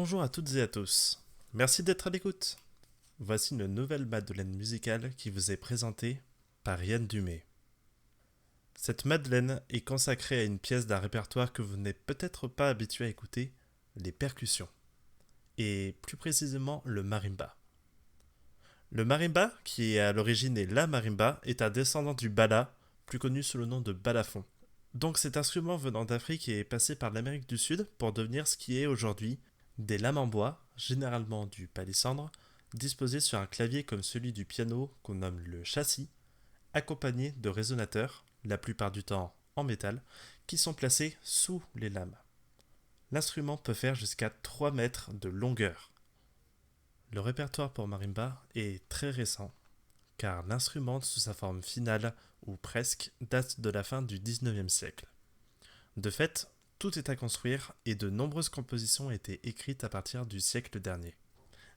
Bonjour à toutes et à tous. Merci d'être à l'écoute. Voici une nouvelle madeleine musicale qui vous est présentée par Yann Dumay. Cette madeleine est consacrée à une pièce d'un répertoire que vous n'êtes peut-être pas habitué à écouter, les percussions, et plus précisément le marimba. Le marimba, qui est à l'origine est la marimba, est un descendant du bala, plus connu sous le nom de balafon. Donc cet instrument venant d'Afrique est passé par l'Amérique du Sud pour devenir ce qui est aujourd'hui des lames en bois, généralement du palissandre, disposées sur un clavier comme celui du piano qu'on nomme le châssis, accompagné de résonateurs, la plupart du temps en métal, qui sont placés sous les lames. L'instrument peut faire jusqu'à 3 mètres de longueur. Le répertoire pour marimba est très récent, car l'instrument sous sa forme finale, ou presque, date de la fin du XIXe siècle. De fait, tout est à construire et de nombreuses compositions ont été écrites à partir du siècle dernier.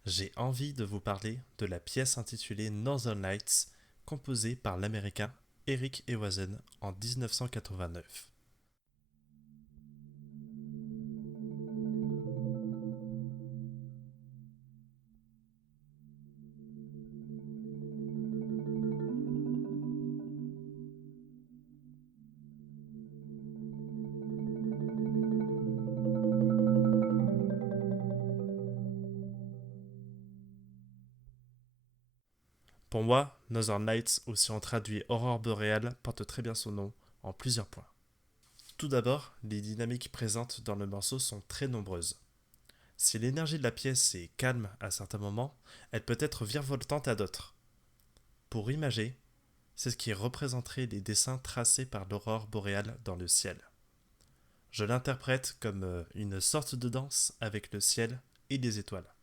J'ai envie de vous parler de la pièce intitulée Northern Lights, composée par l'américain Eric Ewazen en 1989. Pour moi, Northern Lights, aussi on traduit Aurore boréale, porte très bien son nom en plusieurs points. Tout d'abord, les dynamiques présentes dans le morceau sont très nombreuses. Si l'énergie de la pièce est calme à certains moments, elle peut être virevoltante à d'autres. Pour imager, c'est ce qui représenterait les dessins tracés par l'aurore boréale dans le ciel. Je l'interprète comme une sorte de danse avec le ciel et les étoiles.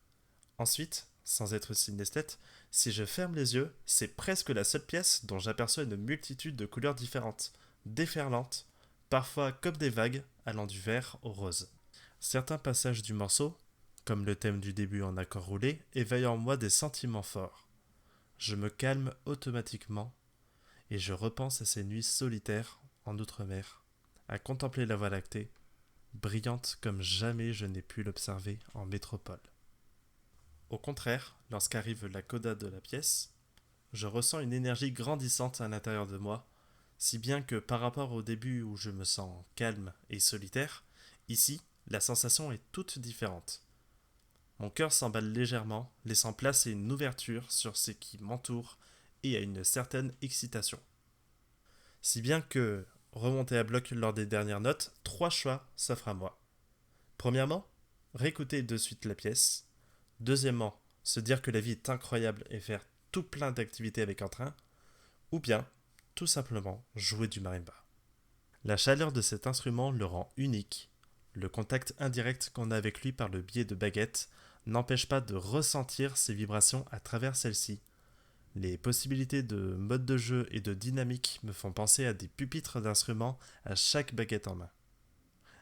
Ensuite, sans être synesthète, si je ferme les yeux, c'est presque la seule pièce dont j'aperçois une multitude de couleurs différentes, déferlantes, parfois comme des vagues allant du vert au rose. Certains passages du morceau, comme le thème du début en accord roulé, éveillent en moi des sentiments forts. Je me calme automatiquement et je repense à ces nuits solitaires en outre-mer, à contempler la Voie lactée, brillante comme jamais je n'ai pu l'observer en métropole. Au contraire, lorsqu'arrive la coda de la pièce, je ressens une énergie grandissante à l'intérieur de moi, si bien que par rapport au début où je me sens calme et solitaire, ici, la sensation est toute différente. Mon cœur s'emballe légèrement, laissant place à une ouverture sur ce qui m'entoure et à une certaine excitation. Si bien que, remonté à bloc lors des dernières notes, 3 choix s'offrent à moi. Premièrement, réécouter de suite la pièce. Deuxièmement, se dire que la vie est incroyable et faire tout plein d'activités avec entrain. Ou bien, tout simplement, jouer du marimba. La chaleur de cet instrument le rend unique. Le contact indirect qu'on a avec lui par le biais de baguettes n'empêche pas de ressentir ses vibrations à travers celle-ci. Les possibilités de mode de jeu et de dynamique me font penser à des pupitres d'instruments à chaque baguette en main.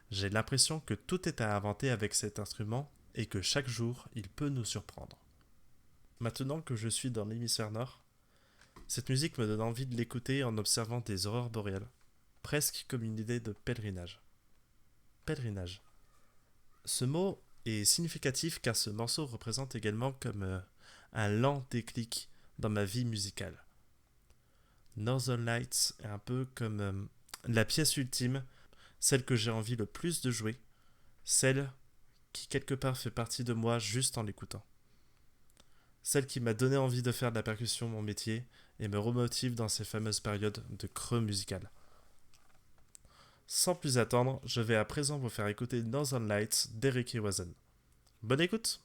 J'ai l'impression que tout est à inventer avec cet instrument et que chaque jour il peut nous surprendre. Maintenant que je suis dans l'hémisphère nord, cette musique me donne envie de l'écouter en observant des aurores boréales, presque comme une idée de pèlerinage. Pèlerinage. Ce mot est significatif car ce morceau représente également comme un lent déclic dans ma vie musicale. Northern Lights est un peu comme la pièce ultime, celle que j'ai envie le plus de jouer, celle qui quelque part fait partie de moi juste en l'écoutant. Celle qui m'a donné envie de faire de la percussion mon métier et me remotive dans ces fameuses périodes de creux musical. Sans plus attendre, je vais à présent vous faire écouter Northern Lights d'Eric Ewazen. Bonne écoute!